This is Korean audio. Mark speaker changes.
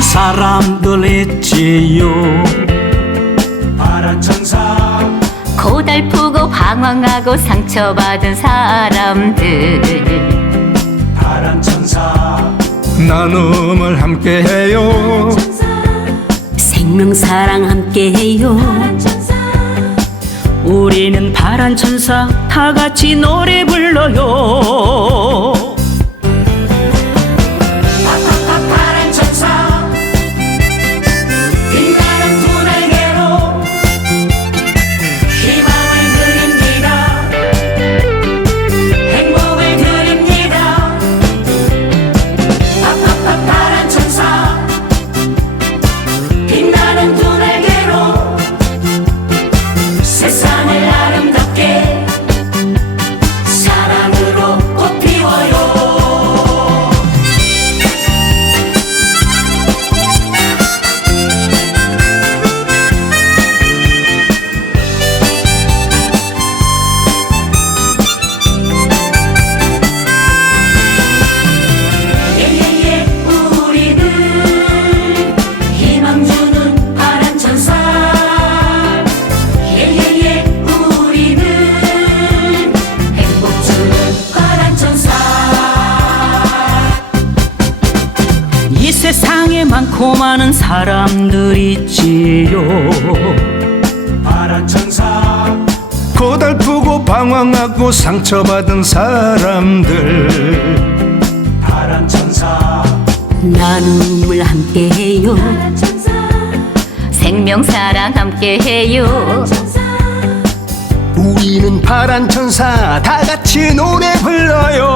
Speaker 1: 사람들 있지요.
Speaker 2: 파란 천사.
Speaker 3: 고달프고 방황하고 상처받은 사람들.
Speaker 2: 파란 천사.
Speaker 1: 나눔을 함께해요.
Speaker 4: 생명 사랑 함께해요. 우리는 파란 천사 다 같이 노래 불러요 많고 많은 사람들 있지요.
Speaker 2: 파란 천사.
Speaker 1: 고달프고 방황하고 상처받은 사람들.
Speaker 2: 파란 천사.
Speaker 4: 나눔을 함께해요.
Speaker 3: 생명 사랑 함께해요.
Speaker 1: 우리는 파란 천사. 다 같이 노래 불러요